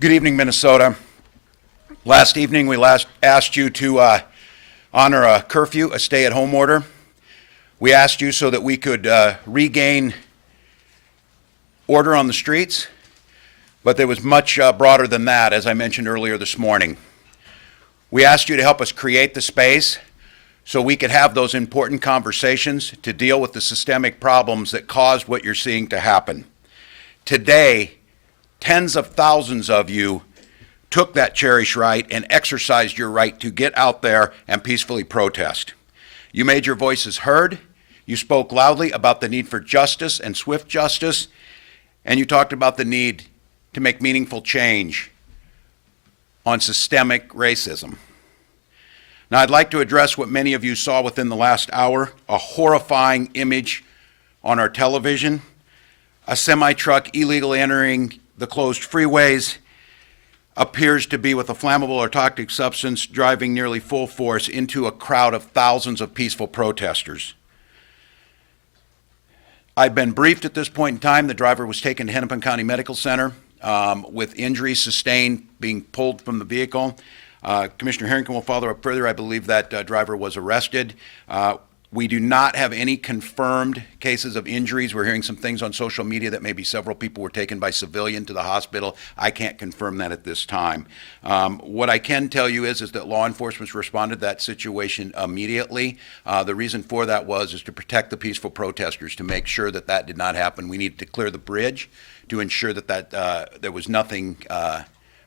Good evening, Minnesota. Last evening, we asked you to honor a curfew, a stay-at-home order. We asked you so that we could regain order on the streets, but there was much broader than that, as I mentioned earlier this morning. We asked you to help us create the space so we could have those important conversations to deal with the systemic problems that caused what you're seeing to happen. Today, tens of thousands of you took that cherished right and exercised your right to get out there and peacefully protest. You made your voices heard, you spoke loudly about the need for justice and swift justice, and you talked about the need to make meaningful change on systemic racism. Now, I'd like to address what many of you saw within the last hour, a horrifying image on our television, a semi-truck illegally entering the closed freeways, appears to be with a flammable or toxic substance driving nearly full force into a crowd of thousands of peaceful protesters. I've been briefed at this point in time. The driver was taken to Hennepin County Medical Center with injuries sustained being pulled from the vehicle. Commissioner Harrington will follow up further. I believe that driver was arrested. We do not have any confirmed cases of injuries. We're hearing some things on social media that maybe several people were taken by civilian to the hospital. I can't confirm that at this time. What I can tell you is that law enforcement responded to that situation immediately. The reason for that is to protect the peaceful protesters, to make sure that that did not happen. We needed to clear the bridge to ensure that there was nothing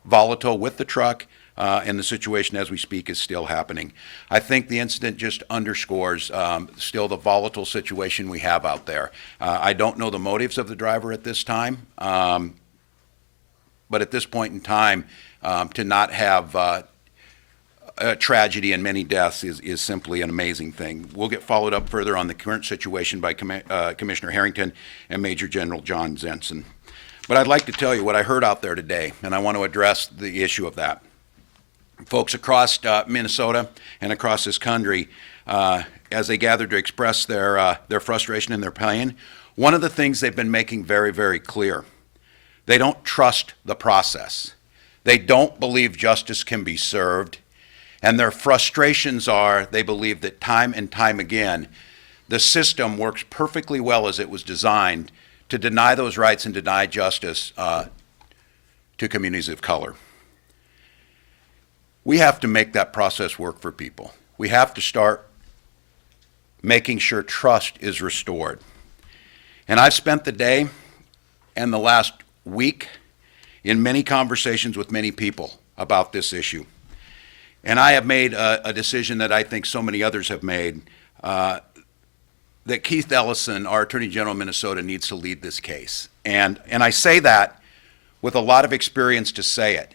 volatile with the truck. And the situation as we speak is still happening. I think the incident just underscores still the volatile situation we have out there. I don't know the motives of the driver at this time, but at this point in time, to not have a tragedy and many deaths is simply an amazing thing. We'll get followed up further on the current situation by Commissioner Harrington and Major General John Zenson. But I'd like to tell you what I heard out there today, and I want to address the issue of that. Folks across Minnesota and across this country, as they gathered to express their frustration and their pain, one of the things they've been making very, very clear, they don't trust the process. They don't believe justice can be served, and their frustrations are they believe that time and time again, the system works perfectly well as it was designed to deny those rights and deny justice to communities of color. We have to make that process work for people. We have to start making sure trust is restored. And I've spent the day and the last week in many conversations with many people about this issue. And I have made a decision that I think so many others have made, that Keith Ellison, our Attorney General of Minnesota, needs to lead this case. And I say that with a lot of experience to say it.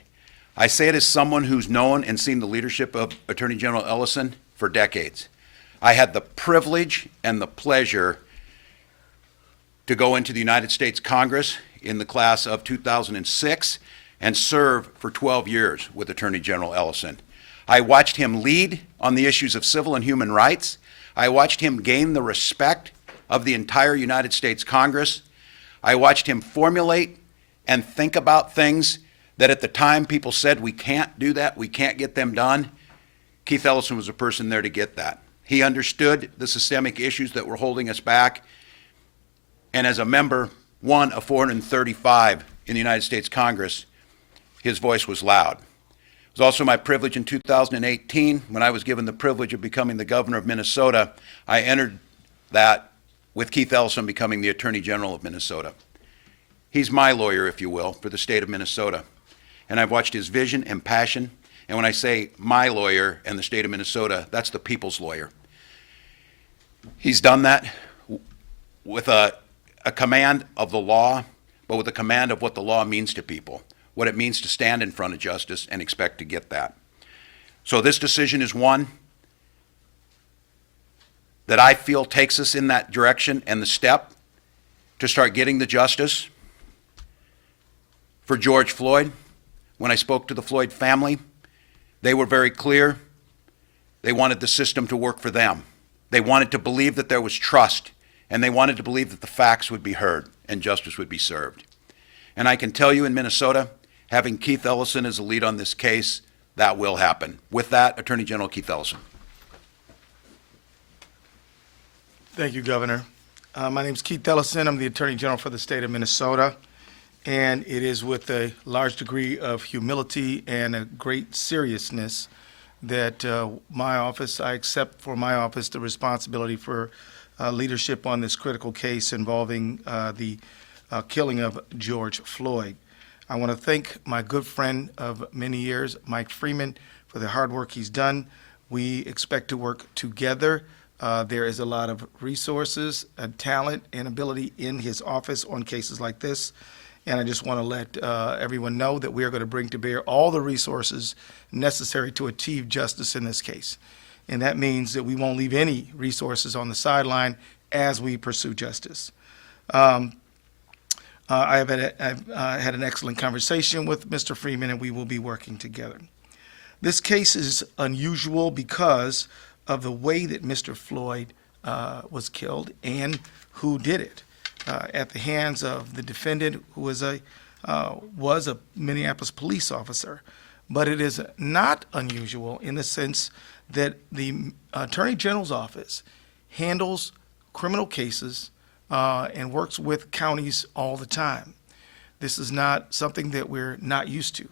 I say it as someone who's known and seen the leadership of Attorney General Ellison for decades. I had the privilege and the pleasure to go into the United States Congress in the class of 2006 and serve for 12 years with Attorney General Ellison. I watched him lead on the issues of civil and human rights. I watched him gain the respect of the entire United States Congress. I watched him formulate and think about things that at the time people said we can't do that, we can't get them done. Keith Ellison was a person there to get that. He understood the systemic issues that were holding us back, and as a member, one of 435 in the United States Congress, his voice was loud. It was also my privilege in 2018, when I was given the privilege of becoming the governor of Minnesota, I entered that with Keith Ellison becoming the Attorney General of Minnesota. He's my lawyer, if you will, for the state of Minnesota. And I've watched his vision and passion. And when I say my lawyer and the state of Minnesota, that's the people's lawyer. He's done that with a command of the law, but with a command of what the law means to people, what it means to stand in front of justice and expect to get that. So this decision is one that I feel takes us in that direction and the step to start getting the justice for George Floyd. When I spoke to the Floyd family, they were very clear. They wanted the system to work for them. They wanted to believe that there was trust, and they wanted to believe that the facts would be heard and justice would be served. And I can tell you in Minnesota, having Keith Ellison as the lead on this case, that will happen. With that, Attorney General Keith Ellison. Thank you, Governor. My name is Keith Ellison. I'm the Attorney General for the state of Minnesota, and it is with a large degree of humility and a great seriousness that I accept for my office the responsibility for leadership on this critical case involving the killing of George Floyd. I want to thank my good friend of many years, Mike Freeman, for the hard work he's done. We expect to work together. There is a lot of resources, talent, and ability in his office on cases like this. And I just want to let everyone know that we are going to bring to bear all the resources necessary to achieve justice in this case. And that means that we won't leave any resources on the sideline as we pursue justice. I've had an excellent conversation with Mr. Freeman, and we will be working together. This case is unusual because of the way that Mr. Floyd was killed and who did it at the hands of the defendant, who was a Minneapolis police officer. But it is not unusual in the sense that the Attorney General's office handles criminal cases and works with counties all the time. This is not something that we're not used to.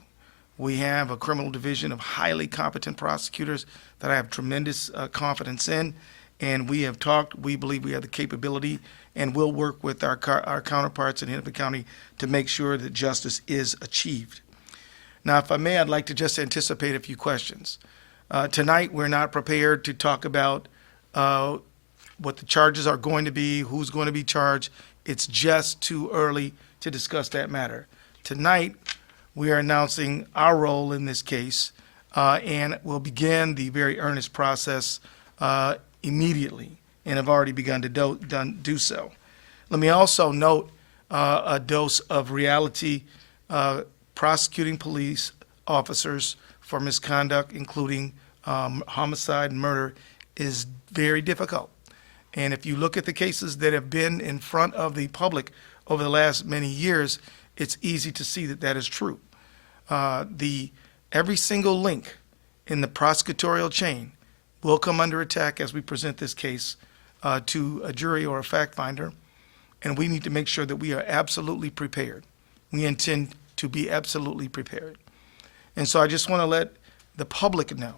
We have a criminal division of highly competent prosecutors that I have tremendous confidence in, and we have talked. We believe we have the capability, and we'll work with our counterparts in Hennepin County to make sure that justice is achieved. Now, if I may, I'd like to just anticipate a few questions. Tonight, we're not prepared to talk about what the charges are going to be, who's going to be charged. It's just too early to discuss that matter. Tonight, we are announcing our role in this case, and we'll begin the very earnest process immediately, and have already begun to do so. Let me also note a dose of reality. Prosecuting police officers for misconduct, including homicide and murder, is very difficult. And if you look at the cases that have been in front of the public over the last many years, it's easy to see that that is true. Every single link in the prosecutorial chain will come under attack as we present this case to a jury or a fact finder, and we need to make sure that we are absolutely prepared. We intend to be absolutely prepared. And so I just want to let the public know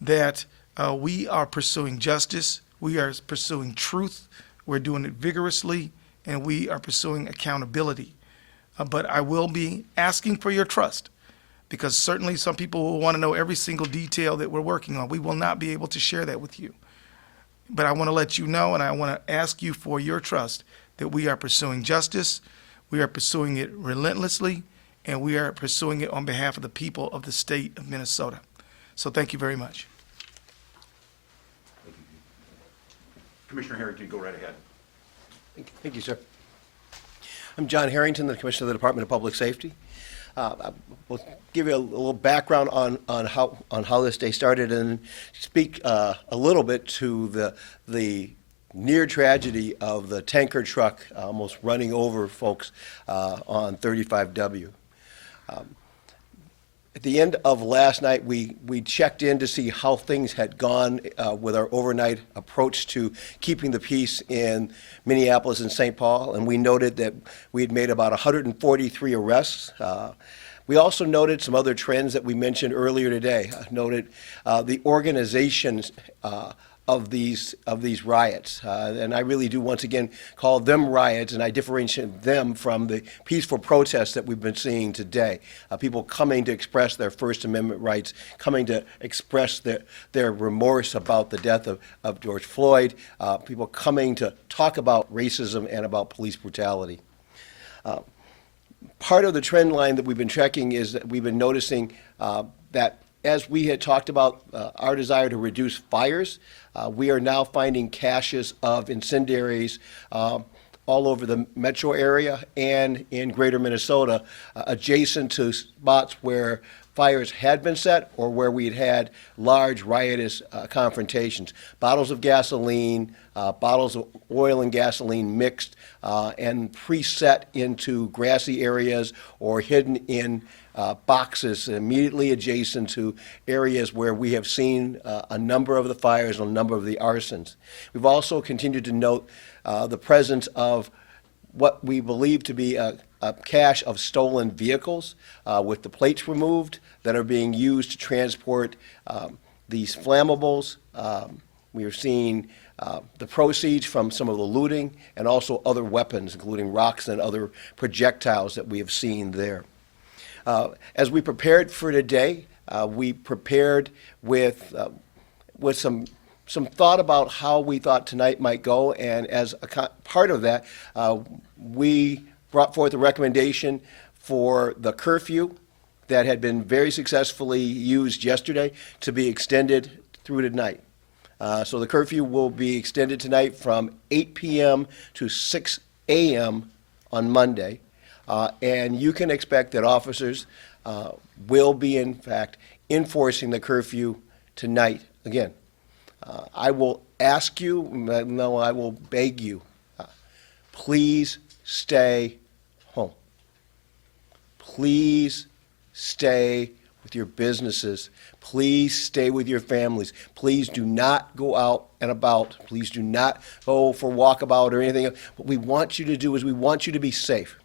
that we are pursuing justice, we are pursuing truth, we're doing it vigorously, and we are pursuing accountability. But I will be asking for your trust, because certainly some people will want to know every single detail that we're working on. We will not be able to share that with you. But I want to let you know, and I want to ask you for your trust, that we are pursuing justice, we are pursuing it relentlessly, and we are pursuing it on behalf of the people of the state of Minnesota. So thank you very much. Commissioner Harrington, go right ahead. Thank you, sir. I'm John Harrington, the Commissioner of the Department of Public Safety. I will give you a little background on how this day started, and speak a little bit to the near tragedy of the tanker truck almost running over folks on 35W. At the end of last night, we checked in to see how things had gone with our overnight approach to keeping the peace in Minneapolis and St. Paul, and we noted that we had made about 143 arrests. We also noted some other trends that we mentioned earlier today. Noted the organizations of these riots, and I really do once again call them riots, and I differentiate them from the peaceful protests that we've been seeing today. People coming to express their First Amendment rights, coming to express their remorse about the death of George Floyd, people coming to talk about racism and about police brutality. Part of the trend line that we've been tracking is that we've been noticing that as we had talked about our desire to reduce fires, we are now finding caches of incendiaries all over the metro area and in greater Minnesota, adjacent to spots where fires had been set or where we had had large riotous confrontations. Bottles of gasoline, bottles of oil and gasoline mixed and preset into grassy areas or hidden in boxes immediately adjacent to areas where we have seen a number of the fires and a number of the arsons. We've also continued to note the presence of what we believe to be a cache of stolen vehicles with the plates removed that are being used to transport these flammables. We are seeing the proceeds from some of the looting and also other weapons, including rocks and other projectiles that we have seen there. As we prepared for today, we prepared with some thought about how we thought tonight might go, and as a part of that, we brought forth a recommendation for the curfew that had been very successfully used yesterday to be extended through tonight. So the curfew will be extended tonight from 8 p.m. to 6 a.m. on Monday. And you can expect that officers will be, in fact, enforcing the curfew tonight again. I will ask you, no, I will beg you, please stay home. Please stay with your businesses. Please stay with your families. Please do not go out and about. Please do not go for walkabout or anything else. What we want you to do is we want you to be safe.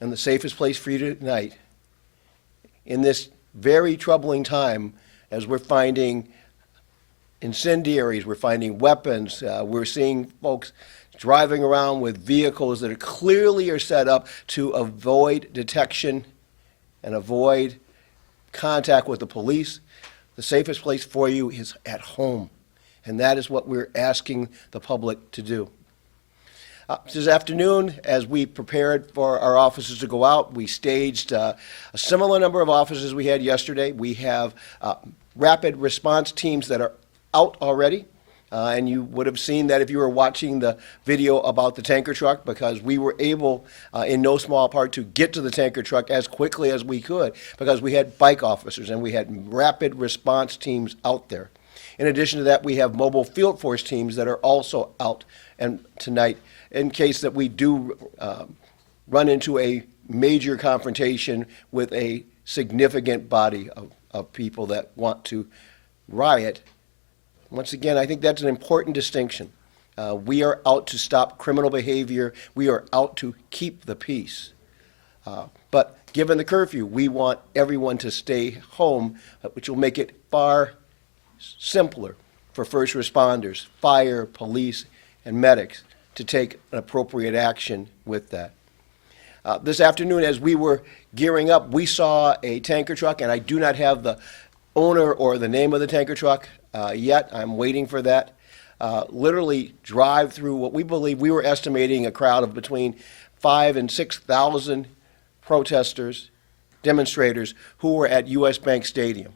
And the safest place for you tonight, in this very troubling time, as we're finding incendiaries, we're finding weapons, we're seeing folks driving around with vehicles that are clearly set up to avoid detection and avoid contact with the police. The safest place for you is at home, and that is what we're asking the public to do. This afternoon, as we prepared for our officers to go out, we staged a similar number of officers we had yesterday. We have rapid response teams that are out already. And you would have seen that if you were watching the video about the tanker truck, because we were able, in no small part, to get to the tanker truck as quickly as we could, because we had bike officers and we had rapid response teams out there. In addition to that, we have mobile field force teams that are also out and tonight in case that we do run into a major confrontation with a significant body of people that want to riot. Once again, I think that's an important distinction. We are out to stop criminal behavior. We are out to keep the peace. But given the curfew, we want everyone to stay home, which will make it far simpler for first responders, fire, police, and medics to take an appropriate action with that. This afternoon, as we were gearing up, we saw a tanker truck, and I do not have the owner or the name of the tanker truck yet. I'm waiting for that. Literally drive through what we believe, we were estimating a crowd of between 5,000 and 6,000 protesters, demonstrators who were at U.S. Bank Stadium.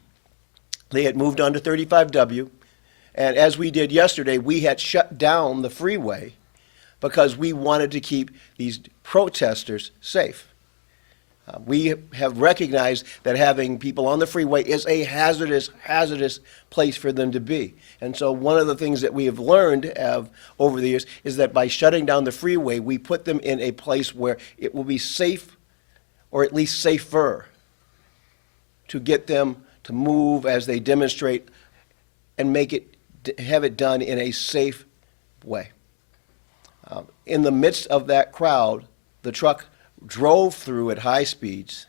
They had moved on to 35W, and as we did yesterday, we had shut down the freeway because we wanted to keep these protesters safe. We have recognized that having people on the freeway is a hazardous place for them to be. And so one of the things that we have learned over the years is that by shutting down the freeway, we put them in a place where it will be safe, or at least safer, to get them to move as they demonstrate and have it done in a safe way. In the midst of that crowd, the truck drove through at high speeds,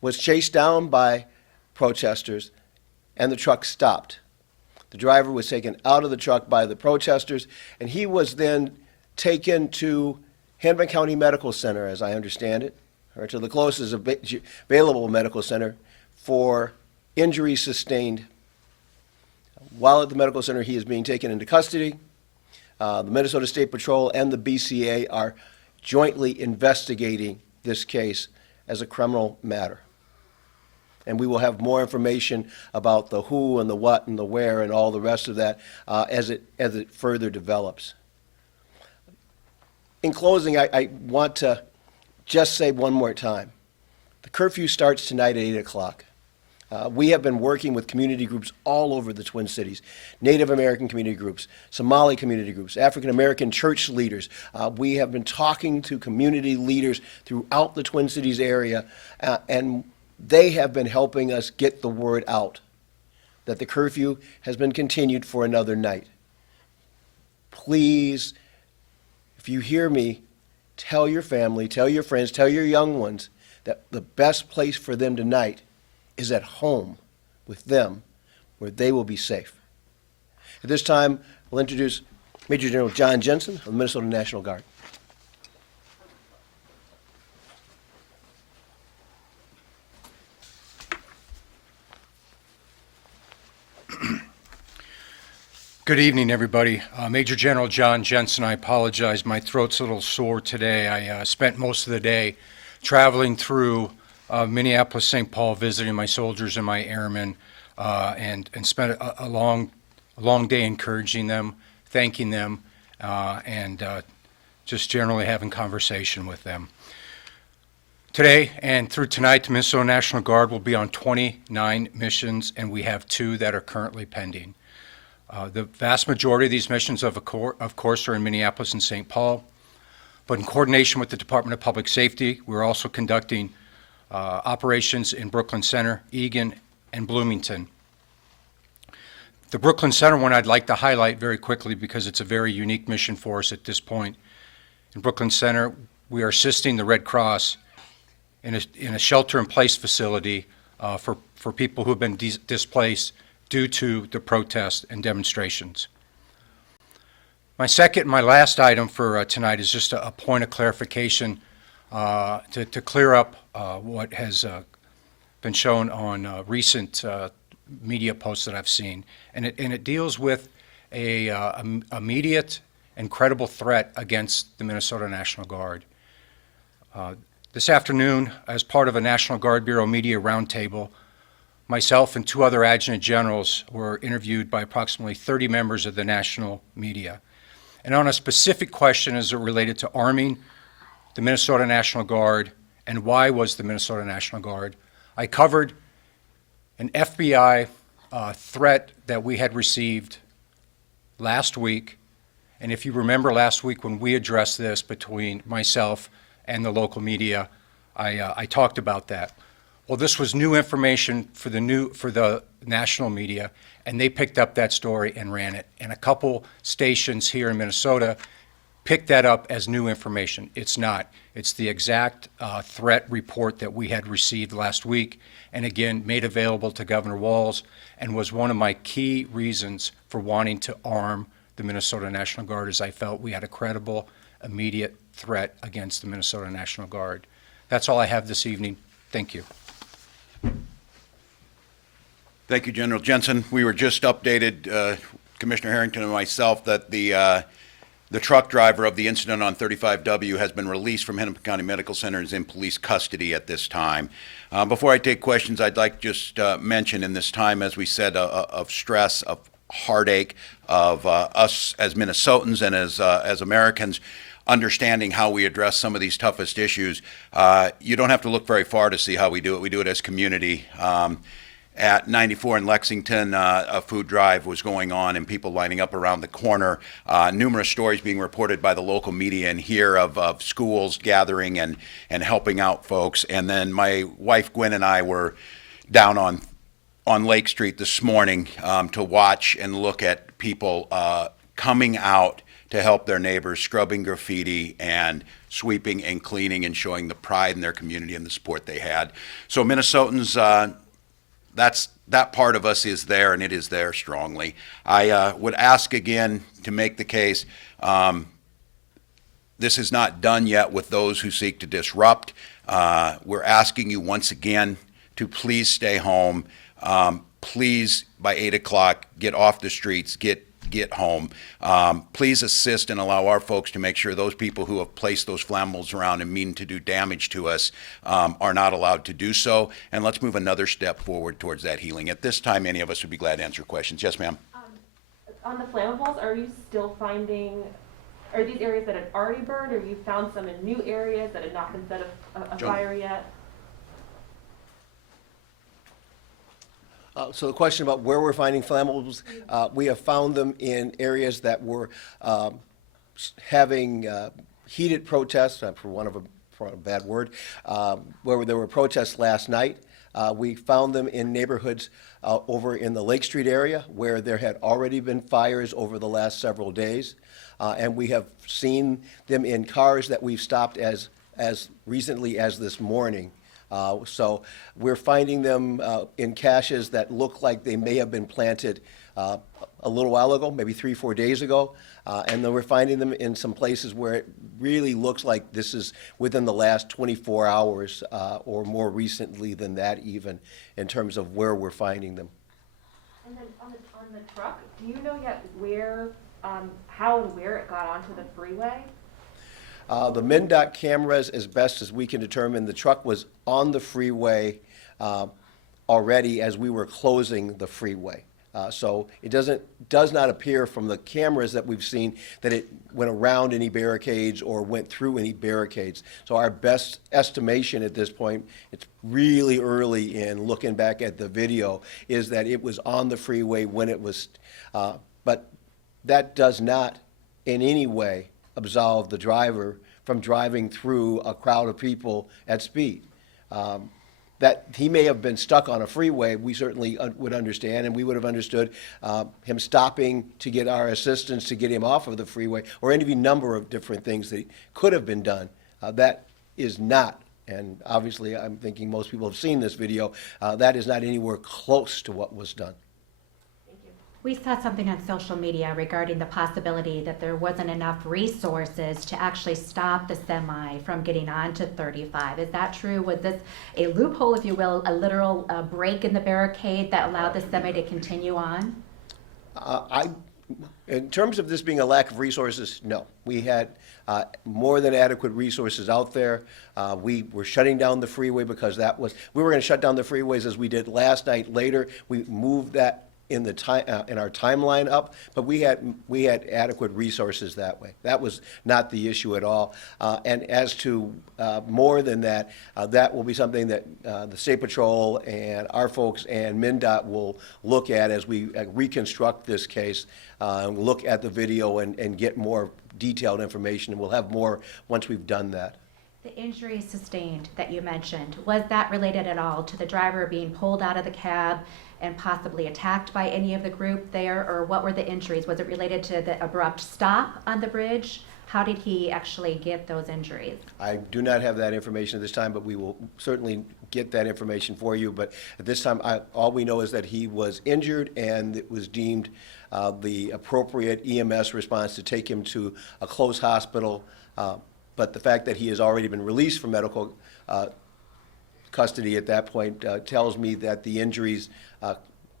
was chased down by protesters, and the truck stopped. The driver was taken out of the truck by the protesters, and he was then taken to Hennepin County Medical Center, as I understand it, or to the closest available medical center for injuries sustained. While at the medical center, he is being taken into custody. The Minnesota State Patrol and the BCA are jointly investigating this case as a criminal matter. And we will have more information about the who and the what and the where and all the rest of that as it further develops. In closing, I want to just say one more time The curfew starts tonight at 8 o'clock. We have been working with community groups all over the Twin Cities, Native American community groups, Somali community groups, African American church leaders. We have been talking to community leaders throughout the Twin Cities area, and they have been helping us get the word out that the curfew has been continued for another night. Please, if you hear me, tell your family, tell your friends, tell your young ones that the best place for them tonight is at home with them, where they will be safe. At this time, we'll introduce Major General John Jensen of the Minnesota National Guard. Good evening, everybody. Major General John Jensen, I apologize. My throat's a little sore today. I spent most of the day traveling through Minneapolis, St. Paul, visiting my soldiers and my airmen, and spent a long day encouraging them, thanking them, and just generally having conversation with them. Today and through tonight, the Minnesota National Guard will be on 29 missions, and we have 2 that are currently pending. The vast majority of these missions, of course, are in Minneapolis and St. Paul, but in coordination with the Department of Public Safety, we're also conducting operations in Brooklyn Center, Eagan, and Bloomington. The Brooklyn Center one I'd like to highlight very quickly because it's a very unique mission for us at this point. In Brooklyn Center, we are assisting the Red Cross in a shelter-in-place facility for people who have been displaced due to the protests and demonstrations. My second and my last item for tonight is just a point of clarification to clear up what has been shown on recent media posts that I've seen. And it deals with a immediate and credible threat against the Minnesota National Guard. This afternoon, as part of a National Guard Bureau media roundtable, myself and 2 other adjutant generals were interviewed by approximately 30 members of the national media. And on a specific question as it related to arming the Minnesota National Guard and why was the Minnesota National Guard, I covered an FBI threat that we had received last week. And if you remember last week when we addressed this between myself and the local media, I talked about that. Well, this was new information for the national media, and they picked up that story and ran it. And a couple stations here in Minnesota picked that up as new information. It's not. It's the exact threat report that we had received last week, and again, made available to Governor Walz, and was one of my key reasons for wanting to arm the Minnesota National Guard, as I felt we had a credible, immediate threat against the Minnesota National Guard. That's all I have this evening. Thank you. Thank you, General Jensen. We were just updated, Commissioner Harrington and myself, that the truck driver of the incident on 35W has been released from Hennepin County Medical Center and is in police custody at this time. Before I take questions, I'd like to just mention in this time, as we said, of stress, of heartache, of us as Minnesotans and as Americans, understanding how we address some of these toughest issues. You don't have to look very far to see how we do it. We do it as community. At 94 in Lexington, a food drive was going on and people lining up around the corner. Numerous stories being reported by the local media and here of schools gathering and helping out folks. And then my wife Gwen and I were down on Lake Street this morning to watch and look at people coming out to help their neighbors, scrubbing graffiti and sweeping and cleaning and showing the pride in their community and the support they had. So Minnesotans, that part of us is there, and it is there strongly. I would ask again to make the case, this is not done yet with those who seek to disrupt. We're asking you once again to please stay home. Please, by 8 o'clock, get off the streets, get home. Please assist and allow our folks to make sure those people who have placed those flammables around and mean to do damage to us are not allowed to do so. And let's move another step forward towards that healing. At this time, any of us would be glad to answer questions. Yes, ma'am. On the flammables, are you still finding, are these areas that had already burned, or you found some in new areas that had not been set a fire yet? So the question about where we're finding flammables, we have found them in areas that were having heated protests, for a bad word, where there were protests last night. We found them in neighborhoods over in the Lake Street area where there had already been fires over the last several days. And we have seen them in cars that we've stopped as recently as this morning. So we're finding them in caches that look like they may have been planted a little while ago, maybe 3-4 days ago. And then we're finding them in some places where it really looks like this is within the last 24 hours or more recently than that even, in terms of where we're finding them. And then on the truck, do you know yet where, how and where it got onto the freeway? The MnDOT cameras, as best as we can determine, the truck was on the freeway already as we were closing the freeway. So it does not appear from the cameras that we've seen that it went around any barricades or went through any barricades. So our best estimation at this point, it's really early in looking back at the video, is that it was on the freeway when it was, but that does not in any way absolve the driver from driving through a crowd of people at speed. That he may have been stuck on a freeway, we certainly would understand, and we would have understood him stopping to get our assistance to get him off of the freeway, or any number of different things that could have been done. That is not, and obviously I'm thinking most people have seen this video, that is not anywhere close to what was done. We saw something on social media regarding the possibility that there wasn't enough resources to actually stop the semi from getting onto 35. Is that true? Was this a loophole, if you will, a literal break in the barricade that allowed the semi to continue on? In terms of this being a lack of resources, no. We had more than adequate resources out there. We were shutting down the freeway because we were going to shut down the freeways as we did last night. Later, we moved that in our timeline up, but we had adequate resources that way. That was not the issue at all. And as to more than that, that will be something that the State Patrol and our folks and MnDOT will look at as we reconstruct this case, look at the video and get more detailed information, and we'll have more once we've done that. The injury sustained that you mentioned, was that related at all to the driver being pulled out of the cab and possibly attacked by any of the group there, or what were the injuries? Was it related to the abrupt stop on the bridge? How did he actually get those injuries? I do not have that information at this time, but we will certainly get that information for you. But at this time, all we know is that he was injured, and it was deemed the appropriate EMS response to take him to a close hospital. But the fact that he has already been released from medical custody at that point tells me that the injuries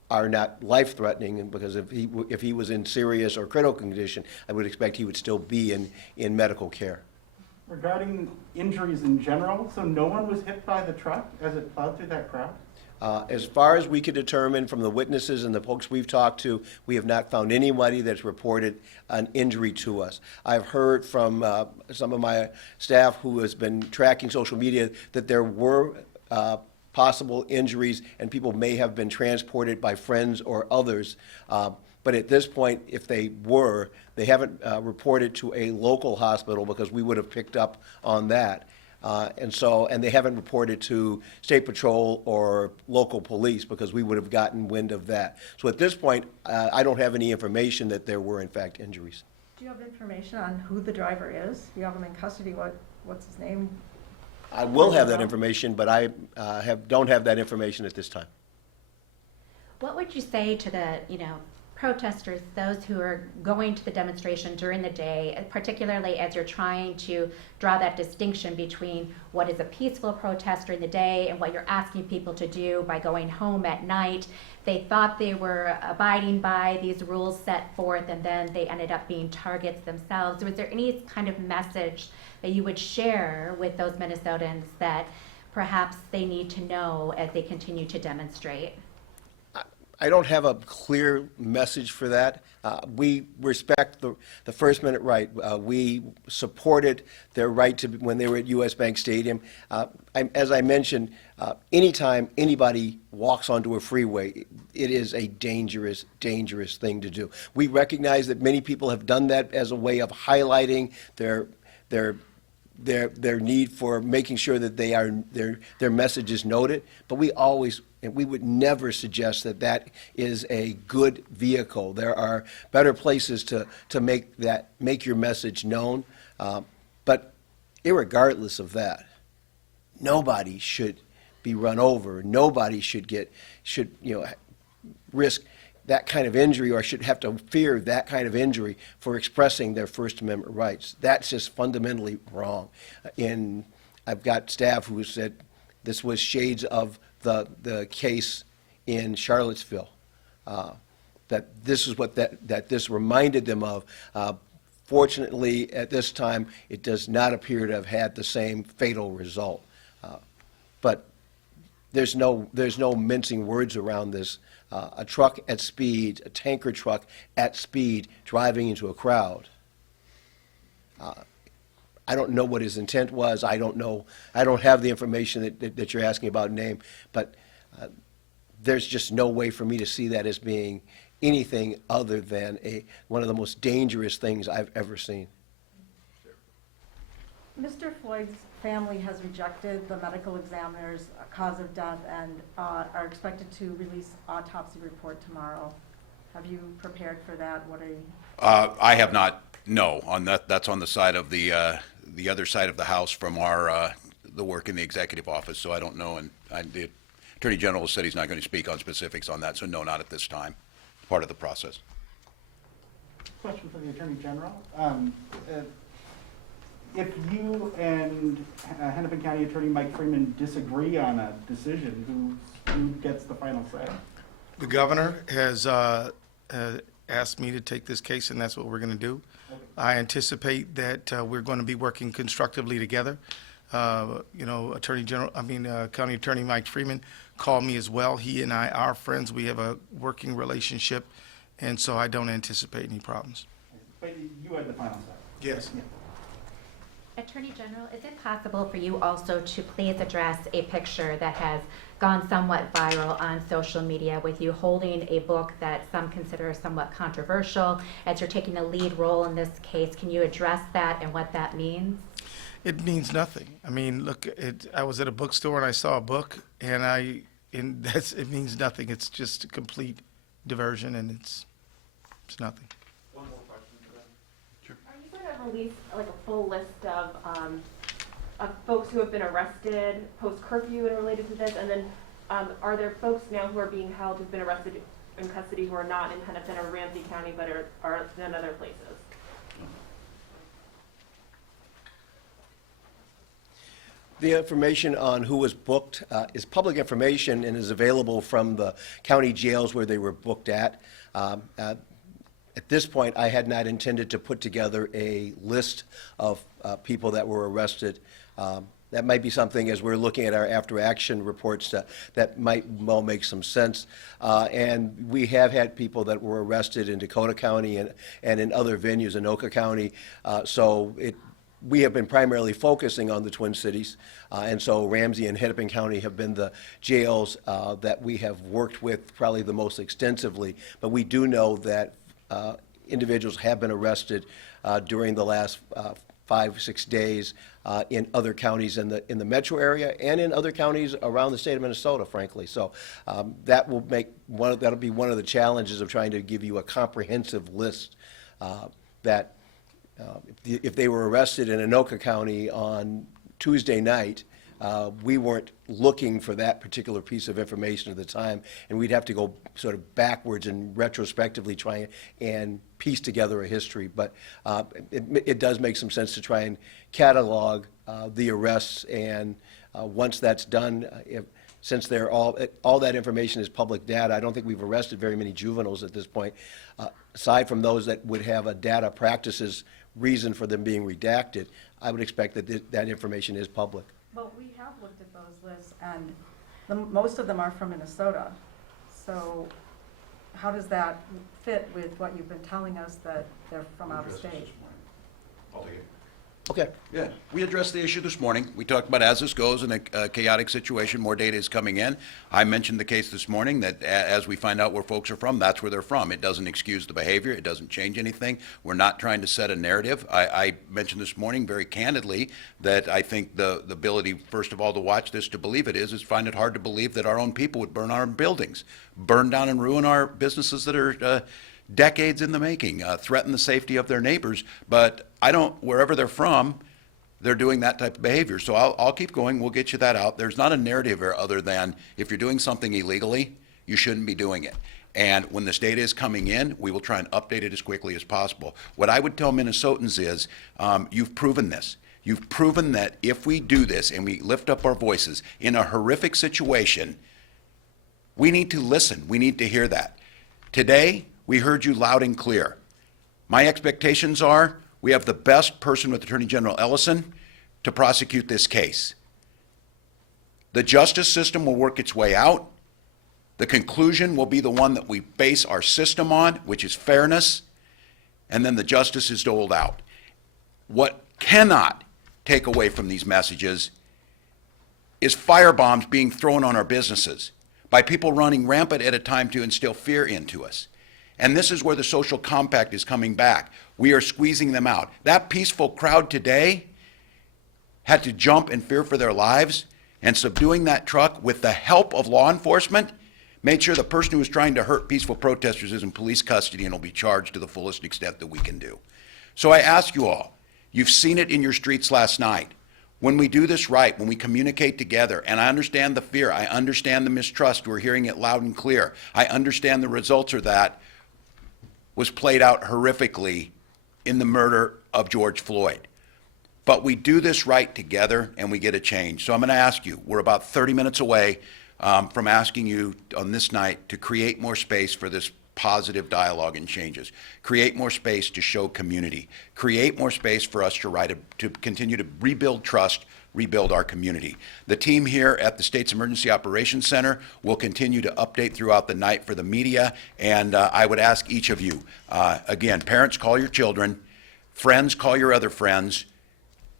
are not life-threatening, because if he was in serious or critical condition, I would expect he would still be in medical care. Regarding injuries in general, so no one was hit by the truck as it plowed through that crowd? As far as we could determine from the witnesses and the folks we've talked to, we have not found anybody that's reported an injury to us. I've heard from some of my staff who has been tracking social media that there were possible injuries and people may have been transported by friends or others. But at this point, if they were, they haven't reported to a local hospital, because we would have picked up on that. And they haven't reported to State Patrol or local police, because we would have gotten wind of that. So at this point, I don't have any information that there were in fact injuries. Do you have information on who the driver is? You have him in custody. What's his name? I will have that information, but I don't have that information at this time. What would you say to the, protesters, those who are going to the demonstration during the day, particularly as you're trying to draw that distinction between what is a peaceful protest during the day and what you're asking people to do by going home at night? They thought they were abiding by these rules set forth, and then they ended up being targets themselves. Was there any kind of message that you would share with those Minnesotans that perhaps they need to know as they continue to demonstrate? I don't have a clear message for that. We respect the First Amendment right. We supported their right to, when they were at US Bank Stadium. As I mentioned, anytime anybody walks onto a freeway, it is a dangerous, dangerous thing to do. We recognize that many people have done that as a way of highlighting their need for making sure that their message is noted, but we would never suggest that that is a good vehicle. There are better places to make your message known, but irregardless of that, nobody should be run over. Nobody should risk that kind of injury or should have to fear that kind of injury for expressing their First Amendment rights. That's just fundamentally wrong. I've got staff who said this was shades of the case in Charlottesville, that this is what that this reminded them of. Fortunately, at this time, it does not appear to have had the same fatal result. But there's no mincing words around this. A truck at speed, a tanker truck at speed, driving into a crowd. I don't know what his intent was. I don't know. I don't have the information that you're asking about, name. But there's just no way for me to see that as being anything other than one of the most dangerous things I've ever seen. Mr. Floyd's family has rejected the medical examiner's cause of death and are expected to release autopsy report tomorrow. Have you prepared for that? What are you? I have not, no, on that, that's on the side of the other side of the house from the work in the executive office, so I don't know, and the Attorney General said he's not going to speak on specifics on that, so no, not at this time. Part of the process. Question for the Attorney General. If you and Hennepin County Attorney Mike Freeman disagree on a decision, who gets the final say? The governor has asked me to take this case, and that's what we're going to do. I anticipate that we're going to be working constructively together. County Attorney Mike Freeman called me as well. He and I are friends. We have a working relationship, and so I don't anticipate any problems. But you had the final say. Yes. Yeah. Attorney General, is it possible for you also to please address a picture that has gone somewhat viral on social media with you holding a book that some consider somewhat controversial as you're taking a lead role in this case? Can you address that and what that means? It means nothing. I mean, look, I was at a bookstore and I saw a book, and it means nothing. It's just a complete diversion, and it's nothing. Are you going to release like a full list of folks who have been arrested post-curfew and related to this? And then are there folks now who are being held who've been arrested in custody who are not in Hennepin or Ramsey County but are in other places? The information on who was booked is public information and is available from the county jails where they were booked at. At this point, I had not intended to put together a list of people that were arrested. That might be something, as we're looking at our after-action reports, that might well make some sense. And we have had people that were arrested in Dakota County and in other venues in Anoka County. We have been primarily focusing on the Twin Cities, and so Ramsey and Hennepin County have been the jails that we have worked with probably the most extensively. But we do know that individuals have been arrested during the last 5-6 days in other counties in the metro area and in other counties around the state of Minnesota, frankly. So that'll be one of the challenges of trying to give you a comprehensive list that. If they were arrested in Anoka County on Tuesday night, we weren't looking for that particular piece of information at the time, and we'd have to go sort of backwards and retrospectively try and piece together a history. But it does make some sense to try and catalog the arrests, and once that's done, since they're all that information is public data, I don't think we've arrested very many juveniles at this point, aside from those that would have a data practices reason for them being redacted. I would expect that that information is public. Well, we have looked at those lists, and most of them are from Minnesota. So how does that fit with what you've been telling us that they're from out of state? Okay. Yeah, we addressed the issue this morning. We talked about as this goes in a chaotic situation, more data is coming in. I mentioned the case this morning that as we find out where folks are from, that's where they're from. It doesn't excuse the behavior. It doesn't change anything. We're not trying to set a narrative. I mentioned this morning very candidly that I think the ability, first of all, to watch this to believe it is find it hard to believe that our own people would burn our buildings, burn down and ruin our businesses that are decades in the making, threaten the safety of their neighbors. But wherever they're from, they're doing that type of behavior. So I'll keep going. We'll get you that out. There's not a narrative here other than if you're doing something illegally, you shouldn't be doing it. And when this data is coming in, we will try and update it as quickly as possible. What I would tell Minnesotans is, you've proven this. You've proven that if we do this and we lift up our voices in a horrific situation, we need to listen. We need to hear that. Today, we heard you loud and clear. My expectations are we have the best person with Attorney General Ellison to prosecute this case. The justice system will work its way out. The conclusion will be the one that we base our system on, which is fairness, and then the justice is doled out. What cannot take away from these messages is firebombs being thrown on our businesses by people running rampant at a time to instill fear into us. And this is where the social compact is coming back. We are squeezing them out. That peaceful crowd today had to jump in fear for their lives, and subduing that truck with the help of law enforcement made sure the person who was trying to hurt peaceful protesters is in police custody and will be charged to the fullest extent that we can do. So I ask you all, you've seen it in your streets last night. When we do this right, when we communicate together, and I understand the fear, I understand the mistrust, we're hearing it loud and clear. I understand the results of that was played out horrifically in the murder of George Floyd. But we do this right together and we get a change. So I'm going to ask you, we're about 30 minutes away from asking you on this night to create more space for this positive dialogue and changes. Create more space to show community. Create more space for us to continue to rebuild trust, rebuild our community. The team here at the State's Emergency Operations Center will continue to update throughout the night for the media, and I would ask each of you, again, parents, call your children, friends, call your other friends,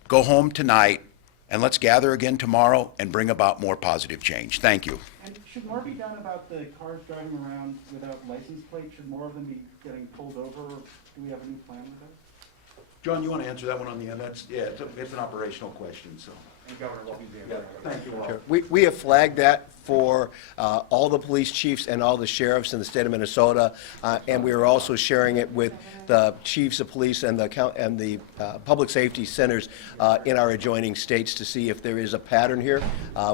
go home tonight, and let's gather again tomorrow and bring about more positive change. Thank you. And should more be done about the cars driving around without license plates? Should more of them be getting pulled over? Do we have a new plan with that? John, you want to answer that one on the end? It's an operational question, so. And Governor, what we do. Yeah, thank you all. Sure. We have flagged that for all the police chiefs and all the sheriffs in the state of Minnesota, and we are also sharing it with the chiefs of police and the public safety centers in our adjoining states to see if there is a pattern here.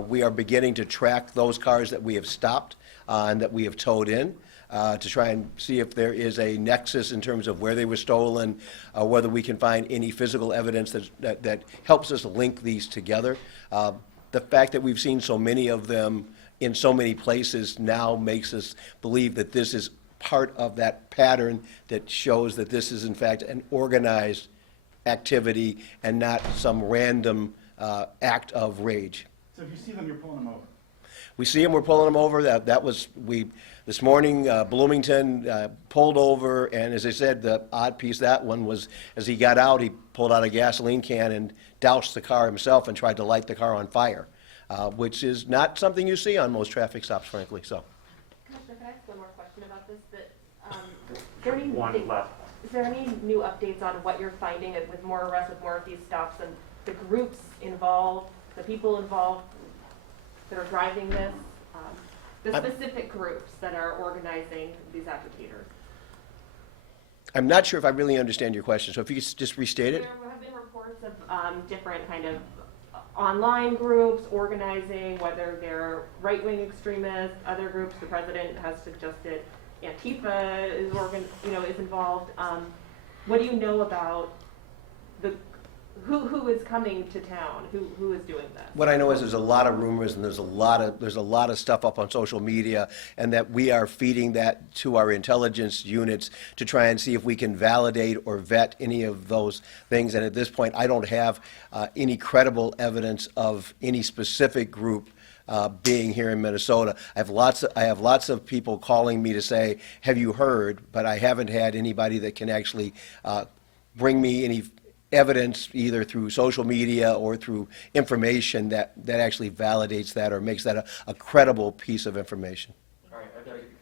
We are beginning to track those cars that we have stopped and that we have towed in, to try and see if there is a nexus in terms of where they were stolen, whether we can find any physical evidence that helps us link these together. The fact that we've seen so many of them in so many places now makes us believe that this is part of that pattern that shows that this is in fact an organized activity and not some random act of rage. So if you see them, you're pulling them over? We see them, we're pulling them over. This morning, Bloomington pulled over, and as I said, the odd piece, that one was, as he got out, he pulled out a gasoline can and doused the car himself and tried to light the car on fire, which is not something you see on most traffic stops, frankly, so. Commissioner, can I ask one more question about this? Is there any new updates on what you're finding with more arrests, with more of these stops, and the groups involved, the people involved that are driving this? The specific groups that are organizing these agitators? I'm not sure if I really understand your question, so if you could just restate it. There have been reports of different kind of online groups organizing, whether they're right-wing extremists, other groups. The president has suggested Antifa is involved. What do you know about who is coming to town? Who is doing this? What I know is there's a lot of rumors and there's a lot of stuff up on social media, and that we are feeding that to our intelligence units to try and see if we can validate or vet any of those things. And at this point, I don't have any credible evidence of any specific group being here in Minnesota. I have lots of people calling me to say, have you heard? But I haven't had anybody that can actually bring me any evidence either through social media or through information that actually validates that or makes that a credible piece of information. All right, I've got to get the